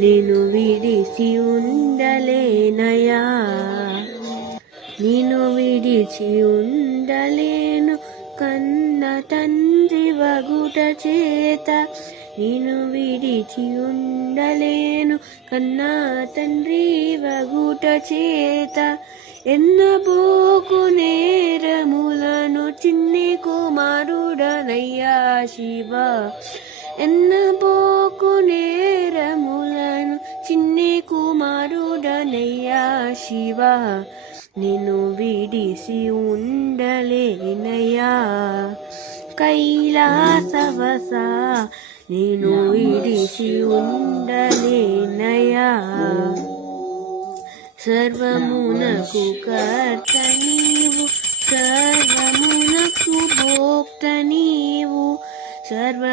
నిన్ను విడిచి ఉండలేనయా, నిన్ను విడిచి ఉండలేను కన్న తండ్రి వగుట చేత, నిన్ను విడిచి ఉండలేను కన్నా తండ్రి వగుట చేత, ఎన్నబోకు నేరములను చిన్ని కుమారుడనయ్యా శివ, ఎన్నబోకు నేరములను చిన్ని కుమారుడనయ్యా శివ, నిన్ను విడిసి ఉండలేనయ్యా కైలాసవస, నిన్ను విడిసి ఉండలేనయ్యా. సర్వమునకు కర్త నీవు, సర్వమునకు భోక్త నీవు, సర్వ